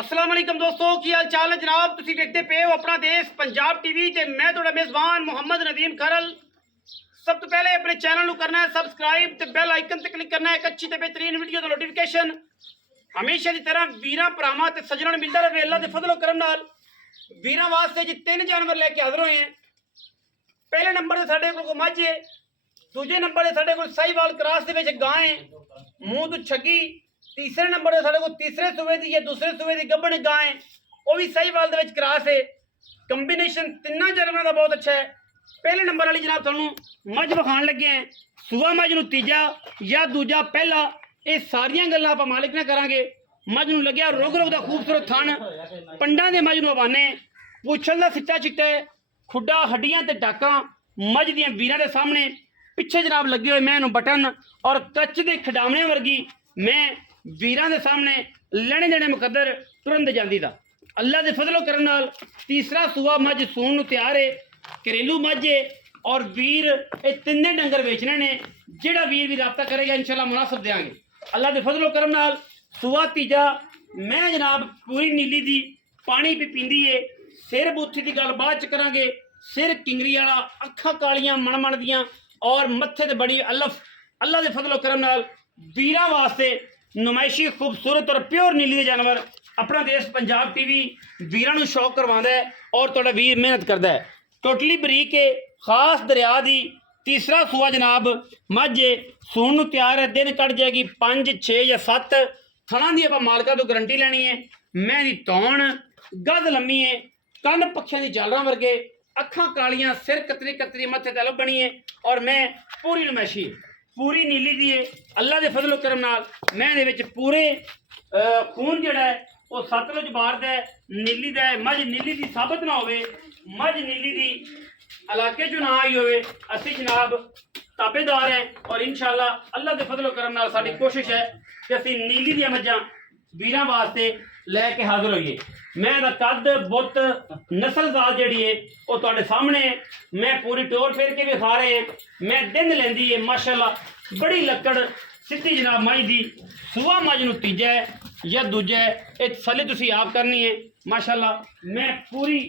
अस्सलाम वालेकुम दोस्तों की हाल चाल है जनाब। तुसी देखते पे हो अपना देश पंजाब टीवी ते मैं थोड़ा मेज़बान मोहम्मद नदीम खरल। सब तो पहले अपने चैनल को करना है सबसक्राइब ते बेल आइकन ते क्लिक करना है एक अच्छी ते बेहतरीन वीडियो दा नोटिफिकेशन हमेशा की तरह वीरां भरावां ते सज्जणां नूं मिलदा रहे अल्लाह दे फजलो करम नाल। वीरां वास्ते जी 3 जानवर लेके हाजिर होए हैं। पहले नंबर ते साडे कोल मझ है, दूजे नंबर ते साडे कोल साहिवाल क्रॉस दे विच गां है, मूंह तो छगी। तीसरे नंबर पे साढ़े को तीसरे सूबे की या दूसरे सूबे की गब्बन गां है, वो भी साहिवाल दे विच क्रॉस है। कंबीनेशन तिन्ना जानवरों का बहुत अच्छा है। पहले नंबर वाली जनाब थानू मझ विखाण लगे हैं। सूआ मझ नूं तीजा या दूजा पहला, ये सारियां गल्लां आपां मालिक ने करांगे। मझ नूं लग्या रोग रोग दा खूबसूरत थण, पंडां दे मझ नूं हवाने, पुछल दा सिट्टा चिट्टा है, खुड्डा हड्डियां ते टाकां मझ दियां वीरां दे सामने। पिछे जनाब लगे हुए मैं नूं बटन और कच दे खिडावणे वर्गी मैं वीरां दे सामने लेने देने मुकद्दर तुरंत जांदी दा अल्लाह दे फजलो करम नाल। तीसरा सूआ मझ सूण नूं तैयार है, घरेलू मझ है और वीर ये तिन्ने डंगर बेचने ने। जिहड़ा वीर भी राब्ता करेगा इंशाल्लाह मुनासिब देंगे अल्लाह दे फजलो करम नाल। सूआ तीजा मैं जनाब पूरी नीली दी पानी भी पींदी है। सिर बूथी की गल बाद च करांगे। सिर किंगरी वाला, अखां कालियां मण दियां और मत्थे ते बड़ी अलफ। अल्लाह दे फजलो करम नाल वीरां वास्ते नुमाइशी खूबसूरत और प्योर नीली के जानवर अपना देश पंजाब टीवी वीरां नूं शौक करवांदा है और तुहाडा वीर मेहनत करता है। टोटली बरीक है, खास दरिया दी। तीसरा सूआ जनाब मझ सूण नूं तैयार है, दिन कट जाएगी 5 6 या 7। थणां दी आपां मालका तो गारंटी लैनी है। मैं दी तौण गद लम्मी है, कंन पक्षियां दी जालरां वर्गे, अखां कालियां, सिर कतरी कतरी, मत्थे ते अलग बनी है और मैं पूरी नुमाइशी पूरी नीली दी है। अल्लाह दे फजलो करम नाल मैं दे विच पूरे खून जिहड़ा है वो सतलुज बार दा है, नीली दा है। मझ नीली दी साबित ना होवे, मझ नीली दी इलाके चों ना आई होवे, असीं जनाब ताबेदार हैं और इंशाअल्लाह अल्लाह दे फजलो करम नाल साडी कोशिश है कि असीं नीली दी मझां वीरां वास्ते लैके हाजिर होइए। मैं दा कद बुत नस्ल जात जिहड़ी है वो तुहाडे सामने है। मैं पूरी टोर फेर के भी खा रहे हैं। मैं दिन लैंदी है माशाअल्लाह बड़ी लक्कड़ सीधी जनाब मझ दी। सूआ मझ नूं तीजा है या दूजा है, ये तसल्ली तुसीं आप करनी है माशाअल्लाह। मैं पूरी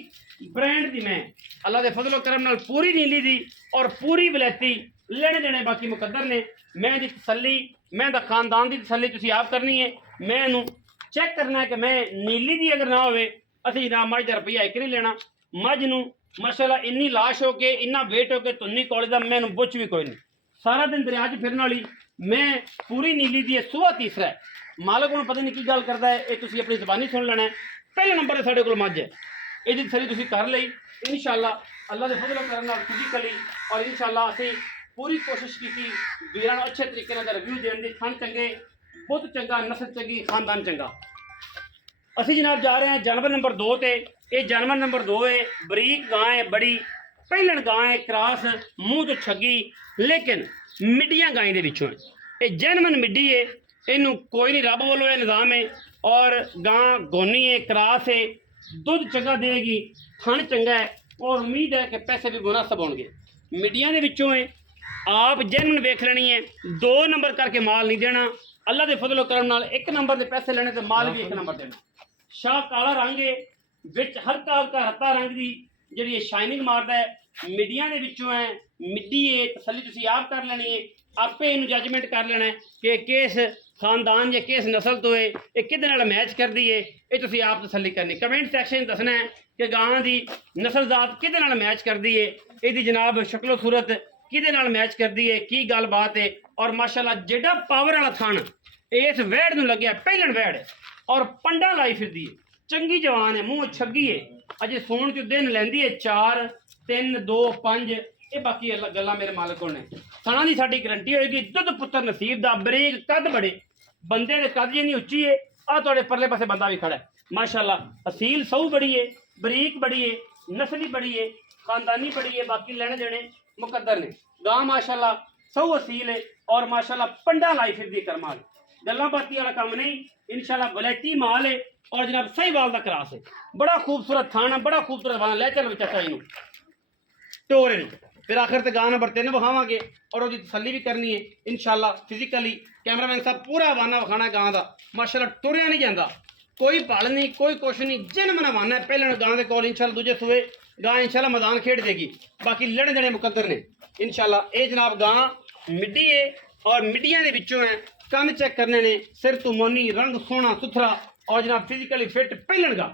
ब्रांड दी, मैं अल्लाह दे फजलो करम नाल पूरी नीली दी और पूरी वलैती लेने देने बाकी मुकद्दर ने। मैं दी तसल्ली, मैं दा खानदान दी तसल्ली तुसीं आप करनी है। मैं नूं चेक करना है कि मैं नीली दी अगर ना होवे असीं जनाब मझ दा रुपया एक नहीं लेना। मझ नूं माशाअल्लाह इन्नी लाश हो के, इन्ना वेट हो के, तुन्नी कॉलेज दा मैं नूं बुच भी कोई नहीं। सारा दिन दरिया च फिरन वाली मैं पूरी नीली दी है। सूआ तीसरा है, मालक हुण पता नहीं की गल करदा है, ये तुसीं अपनी ज़बानी सुन लेना है। पहले नंबर ते साडे कोल मझ है, इहदी तसल्ली तुसीं कर लई इंशाअल्लाह अल्लाह दे फजलो करम नाल फिजिकली और इंशाअल्लाह असीं पूरी कोशिश की वीरां नूं अच्छे तरीके नाल रिव्यू देण दी। थण चंगे, बुत चंगा, नस्ल चंगी, खानदान चंगा। असीं जनाब जा रहे हैं जानवर नंबर 2 ते। ये जानवर नंबर 2 है, बरीक गां है, बड़ी पहलन गां है, क्रॉस, मूँह तो छगी लेकिन मिड्डियां गायें दे विचों है। ये जैनवन मिड्डी है, इनू कोई नहीं, रब वालों निज़ाम है और गां गोनी है, क्रॉस है, दुध चंगा देगी, थण चंगा है और उम्मीद है कि पैसे भी मुनासिब होंगे। मिड्डियां दे विचों है, आप जैनवन वेख लेनी है। 2 नंबर करके माल नहीं देना। अल्लाह दे फजलो करम नाल 1 नंबर के पैसे लेने तो माल भी 1 नंबर देना। शाह काला रंग है, विच हल्का हल्का रत्ता रंग की जी शाइनिंग मारता है। मिड्डियां दे विचों है, मिड्डी है, तसल्ली तुसीं आप कर लेनी है। आपे इनू जजमेंट कर लेना है कि किस खानदान या किस नस्ल तो है, ये किहदे नाल मैच करती है, ये तुसीं आप तसल्ली करनी। कमेंट सैक्शन दसना है कि गां दी नस्ल जात किहदे नाल मैच करती है, इहदी जनाब शक्लो सूरत किहदे नाल मैच करती है, की गल बात है। और माशाअल्लाह जेड़ा पावर वाला थण इस वैड़ नूं लग्या, पहलन वैड़ है और पंडा लाई फिरदी है, चंगी जवान है, मूँह छगी है, अजे सूण चों दिन लैंदी है 4 3 2 5। ये बाकी गल्लां मेरे मालक कोल ने। थणां दी साडी गारंटी होएगी। दुध पुत्तर नसीब दा, बरीक कद बड़े, बंदे दे कद जिन्नी उच्ची है। आ तुहाडे परले पासे बंदा भी खड़ा है माशाअल्लाह। असील सऊ बड़ी है, बरीक बड़ी है, नस्ली बड़ी है, खानदानी बड़ी है, बाकी लेने देने मुकद्दर ने। गां माशाअल्लाह सऊ असील है और माशाअल्लाह पंडा लाई फिरदी करमाल। गल्लां बाती वाला काम नहीं, इंशाअल्लाह वलैती माल है और जनाब साहिवाल दा क्रॉस है। बड़ा खूबसूरत थाना, बड़ा खूबसूरत बना। लै चल बच्चा इनू टोर फिर आखिर ते गां नंबर 3 विखावांगे और उसकी तसल्ली भी करनी है इंशाअल्लाह। फिजिकली कैमरामैन साहब पूरा हवाना विखाना गां दा माशाअल्लाह। टुरिया नहीं जाता, कोई भाल नहीं, कोई कुछ नहीं, जिन मनवाना है पहले गां के कोल इंशाल्लाह दूजे सूए गां इंशाल्लाह मैदान खेड देगी। बाकी लड़े देने मुकद्दर ने इंशाल्लाह। ये जनाब गां मिड्डी है और मिड्डियां दे विचों है। कंन चेक करने ने, सिर तो मोनी, रंग सोहना सुथरा और जनाब फिजिकली फिट पहलन गां।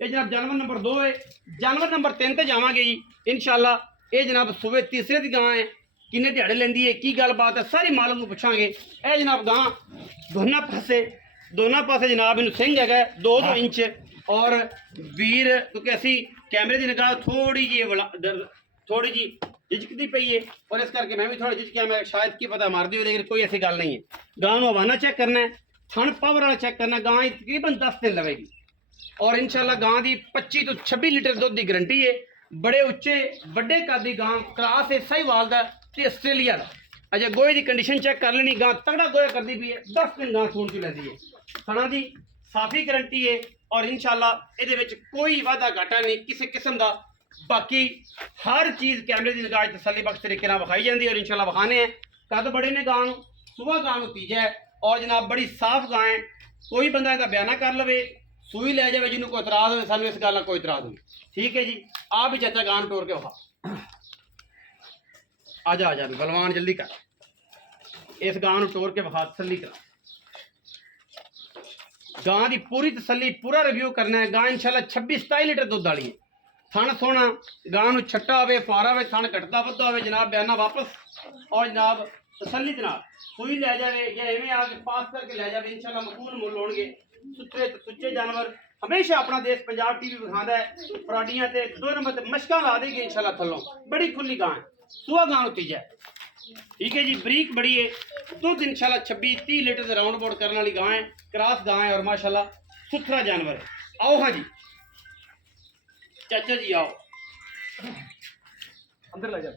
ये जनाब जानवर नंबर 2 है। जानवर नंबर 3 ते जावांगे जी इंशाल्लाह। ये जनाब सूबे तीसरे की गां है। किन्ने दिहाड़े लेंदी है, की गलबात है, सारी मालूम को पूछांगे। ये जनाब गां दोनों पासे जनाब इन सिंह है 2-2 इंच और वीर क्योंकि असी कैमरे की निगाह थोड़ी जी झिझकती पई है और इस करके मैं भी थोड़ा झिझकिया। मैं शायद की पता मार दी हो, लेकिन कोई ऐसी गल नहीं है। गां को हवाना चेक करना है, थन पावर वाला चेक करना। गां तकरीबन 10 दिन लवेगी और इंशाल्लाह गां की 25 तो 26 लीटर दुध की गारंटी है। बड़े उच्चे बड़े कद की गां, क्रास है साहिवाल का ते आस्ट्रेलिया का। अजय गोए की कंडीशन चेक कर लेनी, गां तगड़ा गोया करती पई है। 10 दिन गां सून चुकी लेती है। थना की साफी गारंटी है और इंशाल्लाह ये कोई वादा घाटा नहीं किसी किस्म का। बाकी हर चीज़ कैमरे की निगाह तसली बख्श तरीके विखाई जाती है और इंशाल्लाह विखाने हैं। कद बड़े ने गां सुबह गां तीजा है और जनाब बड़ी साफ गां है। कोई बंदा इसका बयाना कर लवे, सूई लै जाए, जिन्होंने कोई इतराज हो, सानू इस गल कोई इतराज नहीं। ठीक है जी, आप भी चाचा गां टोर के विखा। आ जा बलवान जल्दी कर, इस गां टोर के विखा, तसली कर। गां की पूरी तसली पूरा रिव्यू करना है। गां इंशाल्लाह 26-27 लीटर दुध वाली है। थन सोना, गां छट्टा हो, फारा हो, थन कटता वधा हो, जनाब बयाना वापस और जनाब तसली जनाब सूई लै जाए या इवें आके पास करके लै जाए इंशाल्लाह मकबूल मुल होणगे। सुथरे सुच्चे जानवर हमेशा अपना देश पंजाब टीवी विखांदा है। पराडियां ते 2 नंबर ते मशकां ला देगी इंशाल्लाह थल्लों। बड़ी खुली गां है, सुहा गां तीजा है। ठीक है जी, बरीक बड़ी है, दुध इंशाल्लाह 26-30 लीटर से राउंड अबाउट करने वाली गां है। क्रॉस गां है और माशाल्लाह सुथरा जानवर है। आओ हाँ जी चाचा जी आओ अंदर ले जा।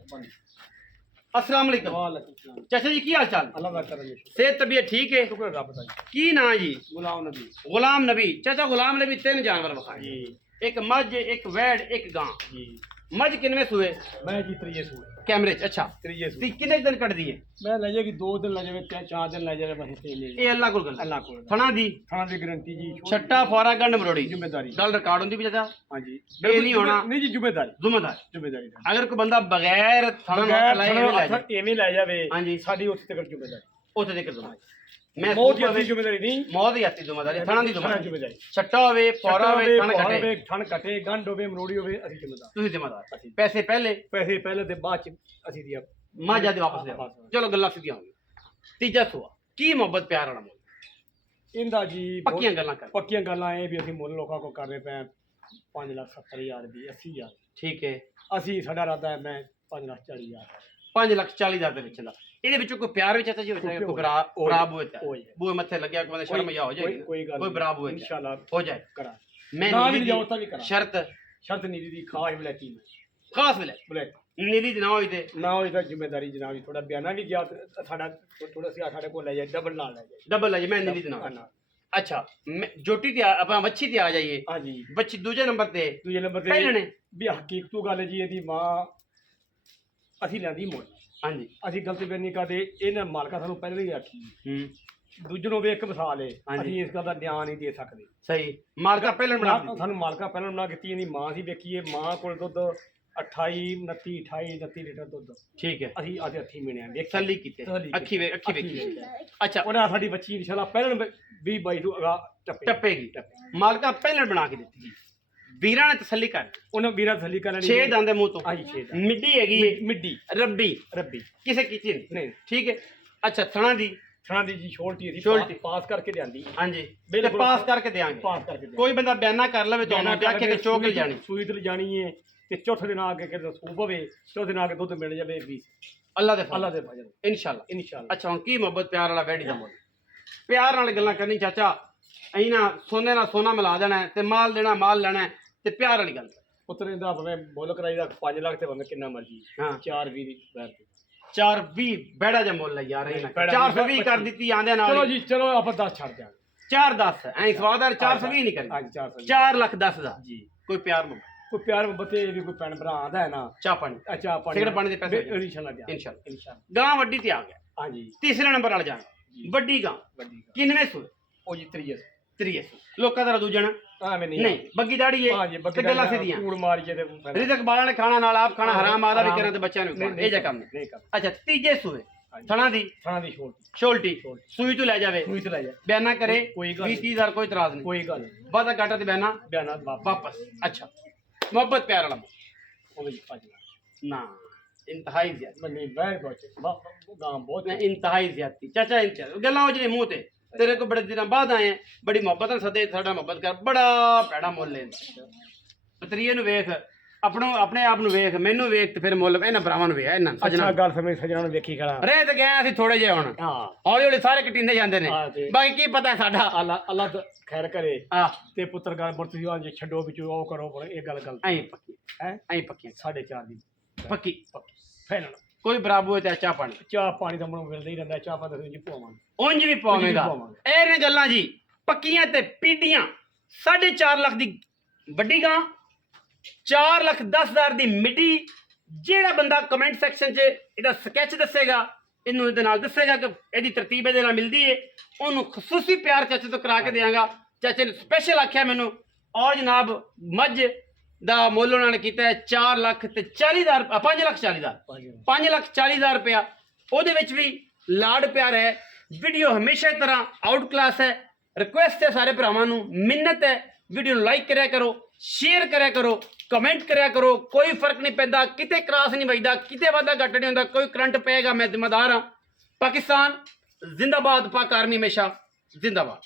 अस्सलाम वालेकुम चाचा जी, की हाल चाल? अल्लाह का करम, सेहत तबीयत ठीक है? शुक्र रब दा। की ना जी? गुलाम नबी। गुलाम नबी। चाचा गुलाम नबी 3 जानवर विखाए जी, एक मझ, एक वैड़, एक गां जी। मझ किनवे सूए? मैं जी 3 सूए कैमरे च। अच्छा, त्रिये सूए। ती किन्ने दिन कट दी है? मैं ले जाएगी 2 दिन ले जावे, 4 दिन ले जावे, बस ते ले ये अल्लाह को गल। अल्लाह को थना दी खाना दी गारंटी जी। छट्टा फारा गंड मरोड़ी जिम्मेदारी गल रिकॉर्ड होंदी भी चाचा। हां जी, ये नहीं होना नहीं जी, जिम्मेदारी जिम्मेदार। दा। अगर कोई बंदा बगैर थना बगैर लाए एवें ले जाए, एवें ले जावे, हां जी, साडी उत्ते तक जिम्मेदारी। उथे देख दो मैं मौत की जिम्मेदारी नहीं, मौत ही आती जिम्मेदारी थना दी खाना जिम्मेदारी। जिम्मेदारी। छट्टा होवे, फारा होवे, थन कटे, ठन कटे, गंढ होवे, मरोड़ी होवे, असि जिम्मेदार। तुसी जिम्मेदार। पैसे पहले पैसे पहले ते बाद च असि दिया मां जादी वापस दे। चलो गल्लां सीधियां हो गई। तीजा सुआ की मोहब्बत प्यार वाला मोल इंदा जी पक्कियां गल्लां कर। पक्कियां गल्लां ए भी असि मुल लोकां को कर रहे पे 5,70,000 दी 80,000। ठीक है, असि साडा इरादा है मैं 5,40,000। 5,40,000 ਦੇ ਵਿੱਚ ਦਾ ਇਹਦੇ ਵਿੱਚੋਂ ਕੋਈ ਪਿਆਰ ਵਿੱਚ ਚਾਚਾ ਜੀ ਹੋ ਜਾਏ, ਕੋਈ ਬਰਾਬ ਹੋਏ ਤਾਂ ਬੂਏ ਮੱਥੇ ਲੱਗਿਆ ਕੋਈ ਸ਼ਰਮ या हो जाएगी, कोई बराब हुए इंशाल्लाह हो जाए। करा मैं ना भी नीली जाओ ता भी करा। शर्त शर्त नीली दी खास बलैती में खास मिले बलैत नीली ना होई ते ना होई ता जिम्मेदारी जनाब जी। थोड़ा बयाना भी गया साडा थोड़ा सी साडे को ले जाए, डबल ना ले जाए, डबल है मैं नीली ना। अच्छा जोटी ते अपना बच्ची ते आ जाइए। हां जी, बच्ची दूजे नंबर ते पहले ने भी हकीकत तो गल जी। ਇਹਦੀ ਮਾਂ ਅਸੀਂ ਲੈਂਦੀ ਮੁੱਲ। हाँ जी, ਅਸੀਂ ਗਲਤੀ ਵੀ ਨਹੀਂ ਕਰਦੇ, ਇਹਨਾਂ ਮਾਲਕਾ ਸਾਨੂੰ ਪਹਿਲਾਂ ਹੀ ਆਖੀ। ਦੂਜੇ ਨੂੰ ਵੀ ਇੱਕ ਮਿਸਾਲ ਹੈ, ਅਸੀਂ ਇਸ ਗੱਲ ਦਾ ਨਿਆਂ ਨਹੀਂ ਦੇ ਸਕਦੇ। सही मालका पहले बना ਸਾਨੂੰ ਮਾਲਕਾ ਪਹਿਲਾਂ ਬਣਾ ਦਿੱਤੀ। ਇਹਦੀ ਮਾਂ ਸੀ, ਵੇਖੀਏ ਮਾਂ ਕੋਲ ਦੁੱਧ 28 ਲੀਟਰ ਦੁੱਧ। ठीक है, ਅਸੀਂ ਆਦੇ ਹੱਥੀ ਮਿਣਿਆ ਵੇਖ तसल्ली कीते अखी ਵੇਖੀ। अच्छा ਉਹਨਾਂ ਸਾਡੀ ਬੱਚੀ ਇਨਸ਼ਾਅੱਲਾ ਪਹਿਲਾਂ 20-22 ਤੋਂ ਅਗਾ टपेगी मालका पहले बना के देती जी। ਵੀਰਾਂ ਨੇ ਤਸੱਲੀ ਕਰ ਉਹਨਾਂ ਵੀਰਾਂ ਤਸੱਲੀ ਕਰ ਲੈਣੀ। 6 ਦੰਦ ਮੂੰਹ ਤੋਂ ਹਾਂਜੀ 6 ਦਾ ਮਿੱਡੀ ਹੈਗੀ ਹੈ, ਮਿੱਡੀ ਰੱਬੀ ਕਿਸੇ ਕੀਤੀ ਨਹੀਂ। ਠੀਕ ਹੈ। ਅੱਛਾ ਥਣਾ ਦੀ ਥਾਂ ਦੀ ਜੀ ਛੋਲਟੀ ਅਸੀਂ ਛੋਲਟੀ ਪਾਸ ਕਰਕੇ ਲਿਆਂਦੀ। ਹਾਂਜੀ ਬਿਲਕੁਲ ਪਾਸ ਕਰਕੇ ਦੇਾਂਗੇ। ਪਾਸ ਕਰਕੇ ਕੋਈ ਬੰਦਾ ਬਿਆਨਾ ਕਰ ਲਵੇ ਤੁਹਾਨੂੰ ਆਖੇ ਕਿ ਚੋਕ ਲੈ ਜਾਣੀ ਸੂਈ ਤੇ ਜਾਣੀ ਹੈ ਤੇ ਚੌਥੇ ਦਿਨ ਆ ਕੇ ਕਿਤੇ ਸੂਪ ਹੋਵੇ, ਚੌਥੇ ਦਿਨ ਆ ਕੇ ਦੁੱਧ ਮਿਲ ਜਾਵੇ 20 ਅੱਲਾ ਦੇ ਫਜ਼ਲ ਇਨਸ਼ਾਅੱਲਾ। ਅੱਛਾ ਹੁਣ ਕੀ ਮੁਹੱਬਤ ਪਿਆਰ ਵਾਲਾ ਵੈੜੀ ਦਾ ਮੁੱਲ ਪਿਆਰ ਨਾਲ ਗੱਲਾਂ ਕਰਨੀ ਚਾਚਾ। ਅਸੀਂ ਨਾ ਸੋਨੇ ਨਾਲ ਸੋਨਾ ਮਿਲਾ ਦੇਣਾ ਤੇ ਮਾਲ ਦੇਣਾ ਮਾਲ ਲੈਣਾ ਤੇ ਪਿਆਰ ਵਾਲੀ ਗੱਲ ਪੁੱਤਰੇ ਦਾ ਭਾਵੇਂ ਮੁੱਲ ਕਰਾਈ ਦਾ 5 ਲੱਖ ਤੇ ਭਾਵੇਂ ਕਿੰਨਾ ਮਰਜੀ। ਹਾਂ 420 ਦੀ ਬੈਠ 420 ਬੈੜਾ ਜਿਹਾ ਮੁੱਲ ਹੈ ਯਾਰ। 420 ਕਰ ਦਿੱਤੀ ਆਂਦੇ ਨਾਲ। ਚਲੋ ਜੀ ਚਲੋ ਆਪਾਂ 10 ਛੱਡ ਦਿਆਂਗੇ। 410 ਐਂ ਸਵਾਦਾਰ 420 ਨਹੀਂ ਕਰੀ। ਹਾਂਜੀ 4 ਲੱਖ 10 ਦਾ ਜੀ। ਕੋਈ ਪਿਆਰ ਮੁਹੱਬਤ ਕੋਈ ਪਿਆਰ ਮੁਹੱਬਤ ਇਹ ਵੀ ਕੋਈ ਭੈਣ ਭਰਾ ਆਂਦਾ ਹੈ ਨਾ। ਚਾਹ ਪਾਣੀ ਚਾਹ ਪਾਣੀ ਸਿਗਰਟ ਪਾਣੀ ਦੇ ਪੈਸੇ ਇੰਸ਼ਾਅੱਲਾ। ਗਾਂ ਵੱਡੀ ਤੇ ਆ ਗਿਆ। ਹਾਂਜੀ ਤੀਸਰੇ ਨੰਬਰ ਵਾਲ ਜਾਣਾ ਵੱਡੀ ਗਾਂ ਵੱਡੀ ਕਿੰਨੇ ਸੂਏ? ਉਹ ਜੀ ਤਰੀਏ ਲੋਕਾਂ ਦਾ ਦੂਜਣਾ ਐਵੇਂ ਨਹੀਂ ਨਹੀਂ ਬੱਗੀ ਦਾੜੀ ਹਾਂ ਜੀ ਹੈ ਬੱਕੀ ਤੇ ਗੱਲਾਂ ਸਿੱਧੀਆਂ ਕੂੜ ਮਾਰੀ ਜੇ ਤੇ ਰਿਜ਼ਕ ਬਾਲਾਂ ਨੇ ਖਾਣਾ ਨਾਲ ਆਪ ਖਾਣਾ ਹਰਾਮ ਆਦਾ ਵੀ ਕਰਾਂ ਤੇ ਬੱਚਿਆਂ ਨੂੰ ਖਵਾਉਣਾ। ਇਹ ਜਿਹਾ ਕੰਮ ਨਹੀਂ ਕਰ ਅੱਛਾ ਤੀਜੇ ਸੂਏ ਥਣਾ ਦੀ ਥਾਂ ਦੀ ਛੋੜ ਛੋਲਟੀ ਸੂਈ ਤੋਂ ਲੈ ਜਾਵੇ ਸੂਈ ਤੇ ਲੈ ਜਾ ਬਿਆਨਾ ਕਰੇ ਕੋਈ ਗੱਲ 20-30,000 ਕੋਈ ਇਤਰਾਜ਼ ਨਹੀਂ ਕੋਈ ਗੱਲ ਨਹੀਂ ਵਾਦਾ ਘਾਟਾ ਤੇ ਬਿਆਨਾ ਬਿਆਨਾ ਬਾਪ ਵਾਪਸ ਅੱਛਾ ਮੁਹੱਬਤ ਪਿਆਰ ਵਾਲਾ ਉਹ ਵੀ ਭੱਜ ਨਾ ਇੰਤਹਾਈ ਜ਼ਿਆਦਾ ਮੰਨੀ ਬਹਿ ਬਚ ਗਾਂ ਬਹੁਤ ਨਾ ਇੰਤਹਾਈ ਜ਼ਿਆਦਤੀ ਚਾਚਾ ਇੰਤਹਾ ਗੱਲਾਂ ਉਹ ਜਿਹੜੇ ਮੂੰਹ ਤੇ ਤੇਰੇ ਕੋ ਬੜੇ ਦਿਨਾਂ ਬਾਅਦ ਆਏ ਆ ਬੜੀ ਮੁਹੱਬਤ ਨਾਲ ਸਦੇ ਸਾਡਾ ਮੁਹੱਬਤ ਕਰ ਬੜਾ ਪੈੜਾ ਮੁੱਲ ਲੈਂਦਾ ਪਤਰੀਏ ਨੂੰ ਵੇਖ ਆਪਣੇ ਆਪ ਨੂੰ ਵੇਖ ਮੈਨੂੰ ਵੇਖ ਤੇ ਫਿਰ ਮੁੱਲ ਇਹਨਾਂ ਭਰਾਵਾਂ ਨੂੰ ਵੇਖ ਇਹਨਾਂ ਅੱਛਾ ਗੱਲ ਸਮਝ ਸਜਣਾ ਨੂੰ ਵੇਖੀ ਖੜਾ ਰਹਿ ਤੇ ਗਏ ਅਸੀਂ ਥੋੜੇ ਜਿਹੇ ਹੁਣ ਹਾਂ ਹੌਲੀ ਹੌਲੀ ਸਾਰੇ ਕਟਿੰਦੇ ਜਾਂਦੇ ਨੇ ਹਾਂ ਤੇ ਬਾਕੀ ਕੀ ਪਤਾ ਸਾਡਾ ਅੱਲਾ ਖੈਰ ਕਰੇ ਆ ਤੇ ਪੁੱਤਰ ਗੱਲ ਬੁਰਤੀ ਆ ਜੇ ਛੱਡੋ ਵਿੱਚ ਉਹ ਕਰੋ ਪਰ ਇਹ ਗੱਲ ਗਲਤ ਐਂ ਪੱਕੀ ਹੈ ਐਂ ਪੱਕੀ 4.5 ਦੀ ਪੱਕੀ ਫਾਈਨਲ ਕੋਈ ਬਰਾਬਰ ਹੋਏ ਤੇ ਚਾਹ ਪਾਣੀ ਚਾਹ ਪਾਣੀ ਤਾਂ ਮੈਨੂੰ ਮਿਲਦਾ ਹੀ ਰਹਿੰਦਾ ਚਾਹ ਪਾਣੀ ਤਾਂ ਜੀ ਪਵਾਵਾਂਗੇ ਉਂਝ ਵੀ ਪਾਵੇਂਗਾ ਇਹ ਨੇ ਗੱਲਾਂ ਜੀ ਪੱਕੀਆਂ ਤੇ ਪੀਡੀਆਂ 4.5 ਲੱਖ ਦੀ ਵੱਡੀ ਗਾਂ 4,10,000 ਦੀ ਮਿੱਡੀ ਜਿਹੜਾ ਬੰਦਾ ਕਮੈਂਟ ਸੈਕਸ਼ਨ 'ਚ ਇਹਦਾ ਸਕੈਚ ਦੱਸੇਗਾ ਇਹਨੂੰ ਇਹਦੇ ਨਾਲ ਦੱਸੇਗਾ ਕਿ ਇਹਦੀ ਤਰਤੀਬ ਇਹਦੇ ਨਾਲ ਮਿਲਦੀ ਏ ਉਹਨੂੰ ਖਸੂਸੀ ਪਿਆਰ ਚਾਚੇ ਤੋਂ ਕਰਾ ਕੇ ਦਿਆਂਗਾ ਚਾਚੇ ਨੇ ਸਪੈਸ਼ਲ ਆਖਿਆ ਮੈਨੂੰ ਔਰ ਜਨਾਬ ਮੱਝ ਦਾ ਮੁੱਲ ਉਹਨਾਂ ਨੇ ਕੀਤਾ ਹੈ 4,40,000 5,40,000 ਰੁਪਇਆ ਉਹਦੇ ਵਿੱਚ ਵੀ ਲਾਡ ਪਿਆਰ ਹੈ ਵੀਡੀਓ ਹਮੇਸ਼ਾ ਇਸ ਤਰ੍ਹਾਂ ਆਊਟ ਕਲਾਸ ਹੈ ਰਿਕੁਐਸਟ ਹੈ ਸਾਰੇ ਭਰਾਵਾਂ ਨੂੰ ਮਿੰਨਤ ਹੈ ਵੀਡੀਓ ਨੂੰ ਲਾਈਕ ਕਰਿਆ ਕਰੋ ਸ਼ੇਅਰ ਕਰਿਆ ਕਰੋ ਕਮੈਂਟ ਕਰਿਆ ਕਰੋ ਕੋਈ ਫਰਕ ਨਹੀਂ ਪੈਂਦਾ ਕਿਤੇ ਕ੍ਰਾਸ ਨਹੀਂ ਵੱਜਦਾ ਕਿਤੇ ਵਾਧਾ ਘੱਟ ਨਹੀਂ ਹੁੰਦਾ ਕੋਈ ਕਰੰਟ ਪਏਗਾ ਮੈਂ ਜ਼ਿੰਮੇਦਾਰ ਹਾਂ ਪਾਕਿਸਤਾਨ ਜ਼ਿੰਦਾਬਾਦ ਪਾਕ ਆਰਮੀ ਹਮੇਸ਼ਾ ਜ਼ਿੰਦਾਬਾਦ